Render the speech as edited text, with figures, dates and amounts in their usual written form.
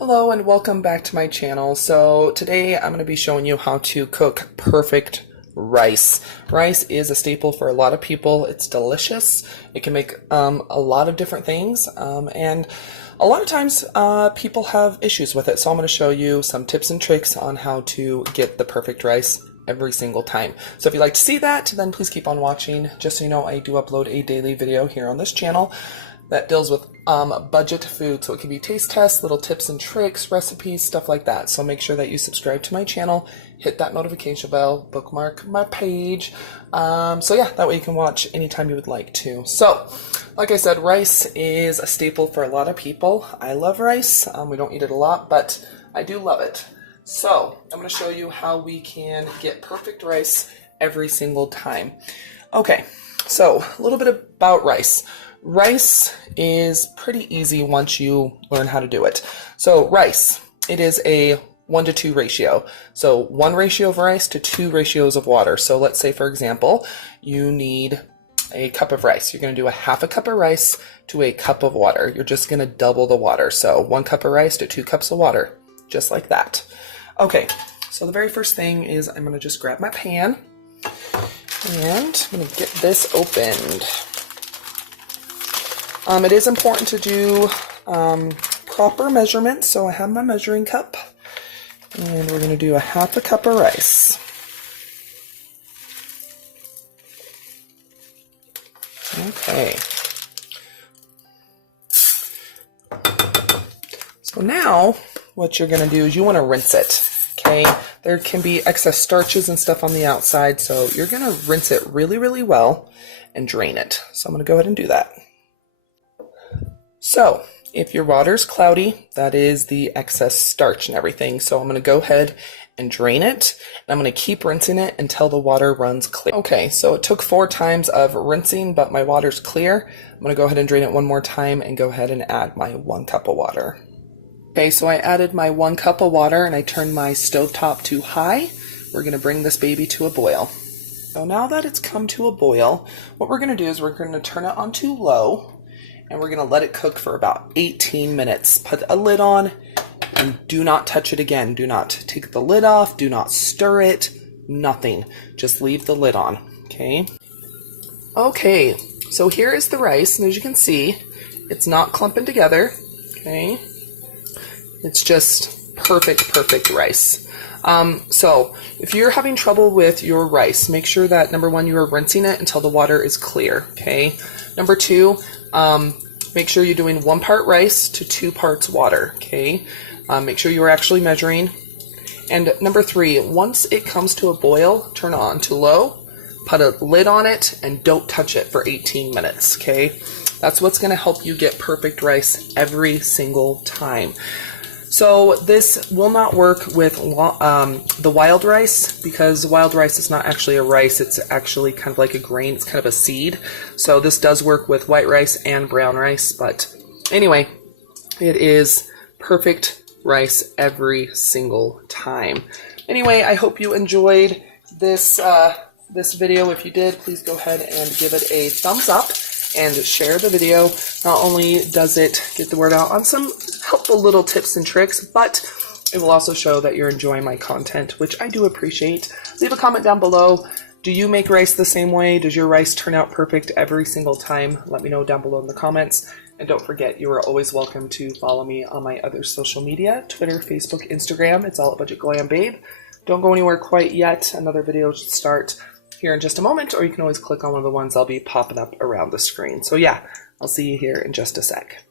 Hello and welcome back to my channel. So today I'm going to be showing you how to cook perfect rice. Rice is a staple for a lot of people. It's delicious. It can make a lot of different things and a lot of times people have issues with it. So I'm going to show you some tips and tricks on how to get the perfect rice every single time. So if you'd like to see that, then please keep on watching. Just so you know, I do upload a daily video here on this channel that deals with budget food. So it can be taste tests, little tips and tricks, recipes, stuff like that. So make sure that you subscribe to my channel, hit that notification bell, bookmark my page. So yeah, that way you can watch anytime you would like to. So like I said, rice is a staple for a lot of people. I love rice. We don't eat it a lot, but I do love it. So I'm going to show you how we can get perfect rice every single time. Okay, so a little bit about rice. Rice is pretty easy once you learn how to do it. So rice, it is a 1-to-2 ratio. So 1 ratio of rice to 2 ratios of water. So let's say, for example, you need a cup of rice. You're going to do a half a cup of rice to a cup of water. You're just going to double the water. So 1 cup of rice to 2 cups of water, just like that. Okay, so the very first thing is I'm going to just grab my pan and I'm going to get this opened. It is important to do proper measurements, so I have my measuring cup, and we're going to do a half a cup of rice. Okay. So now, what you're going to do is you want to rinse it, okay? There can be excess starches and stuff on the outside, so you're going to rinse it really, really well and drain it. So I'm going to go ahead and do that. So, if your water's cloudy, that is the excess starch and everything. So I'm going to go ahead and drain it, and I'm going to keep rinsing it until the water runs clear. Okay, so it took 4 times of rinsing, but my water's clear. I'm going to go ahead and drain it one more time and go ahead and add my 1 cup of water. Okay, so I added my 1 cup of water and I turned my stovetop to high. We're going to bring this baby to a boil. So now that it's come to a boil, what we're going to do is we're going to turn it on to low. And we're going to let it cook for about 18 minutes. Put a lid on and do not touch it again. Do not take the lid off. Do not stir it. Nothing. Just leave the lid on. Okay. Okay. So here is the rice. And as you can see, it's not clumping together. Okay. It's just perfect rice. So if you're having trouble with your rice, make sure that number 1, you are rinsing it until the water is clear. Okay. Number 2, make sure you're doing 1 part rice to 2 parts water, okay? Make sure you are actually measuring. And number 3, once it comes to a boil, turn it on to low, put a lid on it, and don't touch it for 18 minutes, okay? That's what's going to help you get perfect rice every single time. So this will not work with the wild rice, because wild rice is not actually a rice. It's actually kind of like a grain. It's kind of a seed. So this does work with white rice and brown rice. But anyway, it is perfect rice every single time. Anyway, I hope you enjoyed this, this video. If you did, please go ahead and give it a thumbs up and share the video. Not only does it get the word out on some helpful little tips and tricks, but it will also show that you're enjoying my content, which I do appreciate. Leave a comment down below. Do you make rice the same way? Does your rice turn out perfect every single time? Let me know down below in the comments. And don't forget, you are always welcome to follow me on my other social media, Twitter, Facebook, Instagram. It's all at Budget Glam Babe. Don't go anywhere quite yet. Another video should start here in just a moment, or you can always click on one of the ones I'll be popping up around the screen. So yeah, I'll see you here in just a sec.